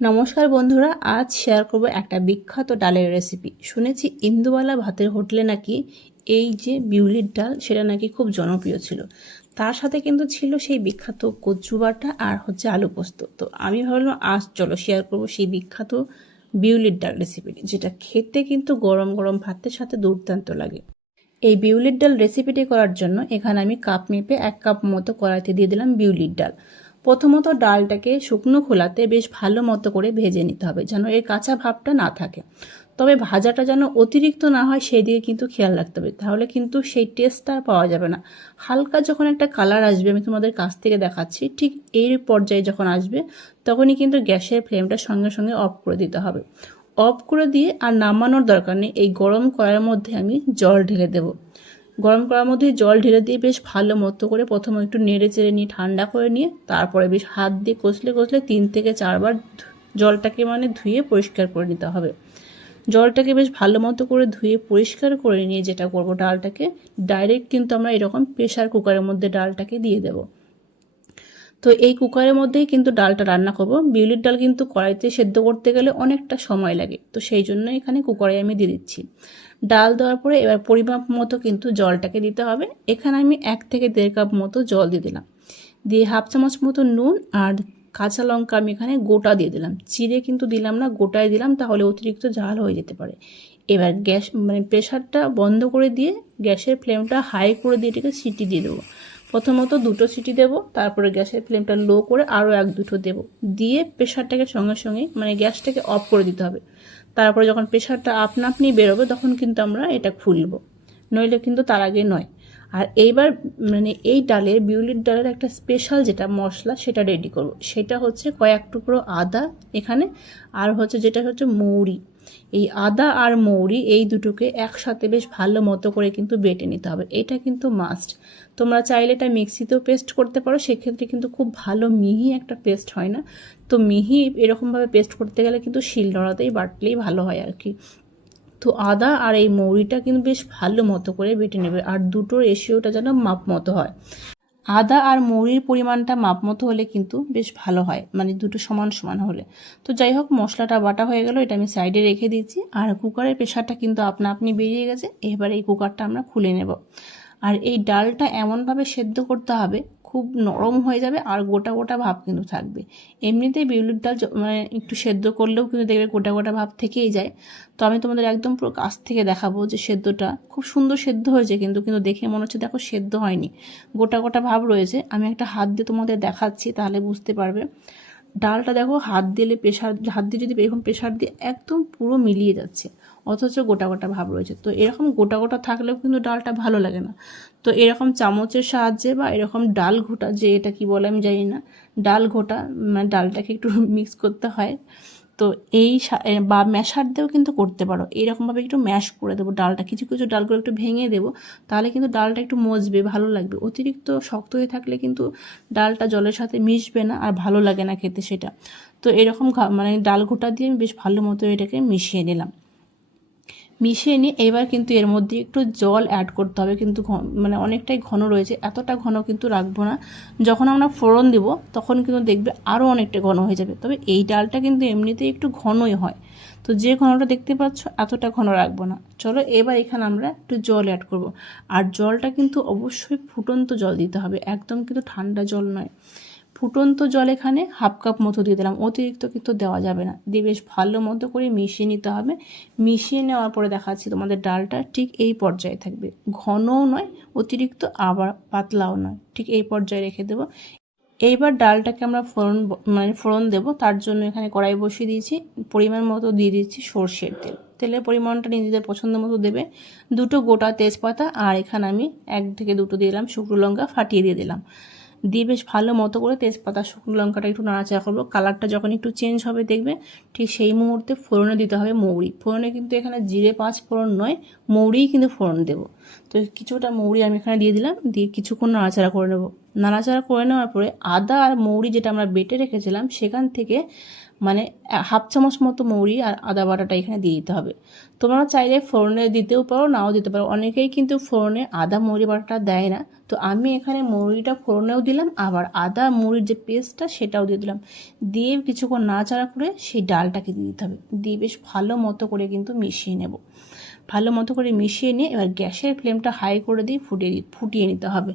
নমস্কার বন্ধুরা, আজ শেয়ার করব একটা বিখ্যাত ডালের রেসিপি। শুনেছি ইন্দুবালা ভাতের হোটেলে নাকি এই যে বিউলির ডাল সেটা নাকি খুব জনপ্রিয় ছিল। তার সাথে কিন্তু ছিল সেই বিখ্যাত কচু বাটা আর হচ্ছে আলু পোস্ত। তো আমি ভাবলাম আজ চলো শেয়ার করব সেই বিখ্যাত বিউলির ডাল রেসিপিটি, যেটা খেতে কিন্তু গরম গরম ভাতের সাথে দুর্দান্ত লাগে। এই বিউলির ডাল রেসিপিটি করার জন্য এখানে আমি কাপ মেপে 1 কাপ মতো কড়াইতে দিয়ে দিলাম বিউলির ডাল। প্রথমত ডালটাকে শুকনো খোলাতে বেশ ভালো মতো করে ভেজে নিতে হবে, যেন এর কাঁচা ভাবটা না থাকে। তবে ভাজাটা যেন অতিরিক্ত না হয় সেই দিকে কিন্তু খেয়াল রাখতে হবে, তাহলে কিন্তু সেই টেস্টটা পাওয়া যাবে না। হালকা যখন একটা কালার আসবে, আমি তোমাদের কাছ থেকে দেখাচ্ছি, ঠিক এই পর্যায়ে যখন আসবে তখনই কিন্তু গ্যাসের ফ্লেমটা সঙ্গে সঙ্গে অফ করে দিতে হবে। অফ করে দিয়ে আর নামানোর দরকার নেই, এই গরম কড়াইয়ের মধ্যে আমি জল ঢেলে দেব। গরম করার মধ্যে জল ঢেলে দিয়ে বেশ ভালো মতো করে প্রথমে একটু নেড়ে চেড়ে নিয়ে ঠান্ডা করে নিয়ে তারপরে বেশ হাত দিয়ে কষলে কষলে 3 থেকে 4 বার জলটাকে ধুয়ে পরিষ্কার করে নিতে হবে। জলটাকে বেশ ভালো মতো করে ধুয়ে পরিষ্কার করে নিয়ে যেটা করব, ডালটাকে ডাইরেক্ট কিন্তু আমরা এরকম প্রেশার কুকারের মধ্যে ডালটাকে দিয়ে দেব। তো এই কুকারের মধ্যেই কিন্তু ডালটা রান্না করব। বিউলির ডাল কিন্তু কড়াইতে সেদ্ধ করতে গেলে অনেকটা সময় লাগে, তো সেই জন্য এখানে কুকারে আমি দিয়ে দিচ্ছি। ডাল দেওয়ার পরে এবার পরিমাপ মতো কিন্তু জলটাকে দিতে হবে। এখানে আমি 1 থেকে 1.5 কাপ মতো জল দিয়ে দিলাম, দিয়ে হাফ চামচ মতো নুন আর কাঁচা লঙ্কা আমি এখানে গোটা দিয়ে দিলাম, চিড়ে কিন্তু দিলাম না, গোটায় দিলাম, তাহলে অতিরিক্ত ঝাল হয়ে যেতে পারে। এবার গ্যাস প্রেশারটা বন্ধ করে দিয়ে গ্যাসের ফ্লেমটা হাই করে দিয়ে এটাকে সিটি দিয়ে দেবো। প্রথমত 2টো সিটি দেবো, তারপরে গ্যাসের ফ্লেমটা লো করে আরও 1-2টো দেবো, দিয়ে প্রেশারটাকে সঙ্গে সঙ্গে গ্যাসটাকে অফ করে দিতে হবে। তারপরে যখন প্রেশারটা আপনা আপনি বেরোবে তখন কিন্তু আমরা এটা খুলবো, নইলে কিন্তু তার আগে নয়। আর এইবার এই ডালের বিউলির ডালের একটা স্পেশাল যেটা মশলা সেটা রেডি করব, সেটা হচ্ছে কয়েক টুকরো আদা এখানে, আর যেটা হচ্ছে মৌরি। এই আদা আর মৌরি এই দুটোকে একসাথে বেশ ভালো মতো করে কিন্তু বেটে নিতে হবে, এটা কিন্তু মাস্ট। তোমরা চাইলে এটা মিক্সিতেও পেস্ট করতে পারো, সেক্ষেত্রে কিন্তু খুব ভালো মিহি একটা পেস্ট হয় না। তো মিহি এরকমভাবে পেস্ট করতে গেলে কিন্তু শিলনোড়াতেই বাটলেই ভালো হয় আর কি। তো আদা আর এই মৌরিটা কিন্তু বেশ ভালো মতো করে বেটে নেবে, আর দুটোর রেশিওটা যেন মাপ মতো হয়। আদা আর মৌরির পরিমাণটা মাপ মতো হলে কিন্তু বেশ ভালো হয়, দুটো সমান সমান হলে। তো যাই হোক, মশলাটা বাটা হয়ে গেল, এটা আমি সাইডে রেখে দিয়েছি। আর কুকারের প্রেশারটা কিন্তু আপনা আপনি বেরিয়ে গেছে, এবার এই কুকারটা আমরা খুলে নেব। আর এই ডালটা এমনভাবে সেদ্ধ করতে হবে খুব নরম হয়ে যাবে আর গোটা গোটা ভাব কিন্তু থাকবে। এমনিতেই বিউলির ডাল একটু সেদ্ধ করলেও কিন্তু দেখবে গোটা গোটা ভাব থেকেই যায়। তো আমি তোমাদের একদম পুরো কাছ থেকে দেখাবো যে সেদ্ধটা খুব সুন্দর সেদ্ধ হয়েছে, কিন্তু কিন্তু দেখে মনে হচ্ছে দেখো সেদ্ধ হয়নি, গোটা গোটা ভাব রয়েছে। আমি একটা হাত দিয়ে তোমাদের দেখাচ্ছি, তাহলে বুঝতে পারবে। ডালটা দেখো হাত দিলে হাত দিয়ে যদি এরকম প্রেশার দিয়ে একদম পুরো মিলিয়ে যাচ্ছে, অথচ গোটা গোটা ভাব রয়েছে। তো এরকম গোটা গোটা থাকলেও কিন্তু ডালটা ভালো লাগে না। তো এরকম চামচের সাহায্যে বা এরকম ডাল ঘোটা, যে এটা কি বলে আমি জানি না, ডাল ঘোটা ডালটাকে একটু মিক্স করতে হয়। তো এই বা ম্যাশার দিয়েও কিন্তু করতে পারো, এইরকমভাবে একটু ম্যাশ করে দেবো ডালটা, কিছু কিছু ডালগুলো একটু ভেঙে দেবো, তাহলে কিন্তু ডালটা একটু মজবে, ভালো লাগবে। অতিরিক্ত শক্ত হয়ে থাকলে কিন্তু ডালটা জলের সাথে মিশবে না আর ভালো লাগে না খেতে সেটা। তো এরকম ডাল ঘোটা দিয়ে আমি বেশ ভালো মতো এটাকে মিশিয়ে নিলাম। মিশিয়ে নিয়ে এবার কিন্তু এর মধ্যে একটু জল অ্যাড করতে হবে, কিন্তু অনেকটাই ঘন রয়েছে, এতটা ঘন কিন্তু রাখবো না। যখন আমরা ফোড়ন দেবো তখন কিন্তু দেখবে আরও অনেকটা ঘন হয়ে যাবে, তবে এই ডালটা কিন্তু এমনিতেই একটু ঘনই হয়। তো যে ঘনটা দেখতে পাচ্ছ এতটা ঘন রাখবো না। চলো এবার এখানে আমরা একটু জল অ্যাড করব, আর জলটা কিন্তু অবশ্যই ফুটন্ত জল দিতে হবে, একদম কিন্তু ঠান্ডা জল নয়। ফুটন্ত জল এখানে 1/2 কাপ মতো দিয়ে দিলাম, অতিরিক্ত কিন্তু দেওয়া যাবে না, দিয়ে বেশ ভালো মতো করে মিশিয়ে নিতে হবে। মিশিয়ে নেওয়ার পরে দেখাচ্ছি তোমাদের ডালটা ঠিক এই পর্যায়ে থাকবে, ঘনও নয় অতিরিক্ত আবার পাতলাও নয়, ঠিক এই পর্যায়ে রেখে দেবো। এইবার ডালটাকে আমরা ফোড়ন দেবো, তার জন্য এখানে কড়াই বসিয়ে দিয়েছি, পরিমাণ মতো দিয়ে দিচ্ছি সর্ষের তেল। তেলের পরিমাণটা নিজেদের পছন্দ মতো দেবে। 2টো গোটা তেজপাতা আর এখানে আমি 1 থেকে 2টো দিয়ে দিলাম শুকনো লঙ্কা, ফাটিয়ে দিয়ে দিলাম। দিয়ে বেশ ভালো মতো করে তেজপাতা শুকনো লঙ্কাটা একটু নাড়াচাড়া করবো। কালারটা যখন একটু চেঞ্জ হবে দেখবে, ঠিক সেই মুহূর্তে ফোড়নে দিতে হবে মৌরি। ফোড়নে কিন্তু এখানে জিরে 5 ফোড়ন নয়, মৌরিই কিন্তু ফোড়ন দেবো। তো কিছুটা মৌরি আমি এখানে দিয়ে দিলাম, দিয়ে কিছুক্ষণ নাড়াচাড়া করে নেবো। নাড়াচাড়া করে নেওয়ার পরে আদা আর মৌরি যেটা আমরা বেটে রেখেছিলাম সেখান থেকে মানে হাফ চামচ মতো মৌরি আর আদা বাটাটা এখানে দিয়ে দিতে হবে। তোমরা চাইলে ফোড়নে দিতেও পারো, নাও দিতে পারো। অনেকেই কিন্তু ফোড়নে আদা মৌরি বাটাটা দেয় না, তো আমি এখানে মৌরিটা ফোড়নেও দিলাম, আবার আদা মৌরির যে পেস্টটা সেটাও দিয়ে দিলাম। দিয়ে কিছুক্ষণ নাড়াচাড়া করে সেই ডালটাকে দিয়ে দিতে হবে। দিয়ে বেশ ভালো মতো করে কিন্তু মিশিয়ে নেব। ভালো মতো করে মিশিয়ে নিয়ে এবার গ্যাসের ফ্লেমটা হাই করে দিয়ে ফুটিয়ে নিতে হবে।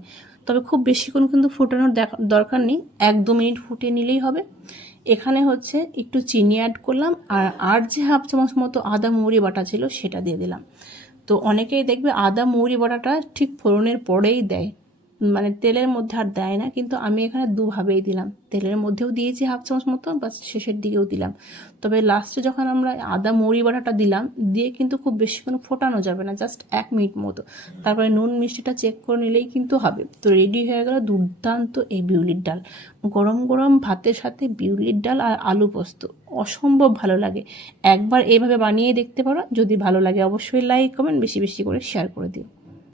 তবে খুব বেশিক্ষণ কিন্তু ফোটানোর দরকার নেই, 1-2 মিনিট ফুটিয়ে নিলেই হবে। এখানে হচ্ছে একটু চিনি অ্যাড করলাম, আর যে হাফ চামচ মতো আদা মৌরি বাটা ছিল সেটা দিয়ে দিলাম। তো অনেকেই দেখবে আদা মৌরি বাটাটা ঠিক ফোড়নের পরেই দেয়, মানে তেলের মধ্যে আর দেয় না, কিন্তু আমি এখানে দুভাবেই দিলাম। তেলের মধ্যেও দিয়েছি হাফ চামচ মতো, বা শেষের দিকেও দিলাম। তবে লাস্টে যখন আমরা আদা মৌরি বাটাটা দিলাম, দিয়ে কিন্তু খুব বেশিক্ষণ ফোটানো যাবে না, জাস্ট 1 মিনিট মতো। তারপরে নুন মিষ্টিটা চেক করে নিলেই কিন্তু হবে। তো রেডি হয়ে গেল দুর্দান্ত এই বিউলির ডাল। গরম গরম ভাতের সাথে বিউলির ডাল আর আলু পোস্ত অসম্ভব ভালো লাগে। একবার এইভাবে বানিয়ে দেখতে পারো। যদি ভালো লাগে অবশ্যই লাইক কমেন্ট বেশি বেশি করে শেয়ার করে দিও।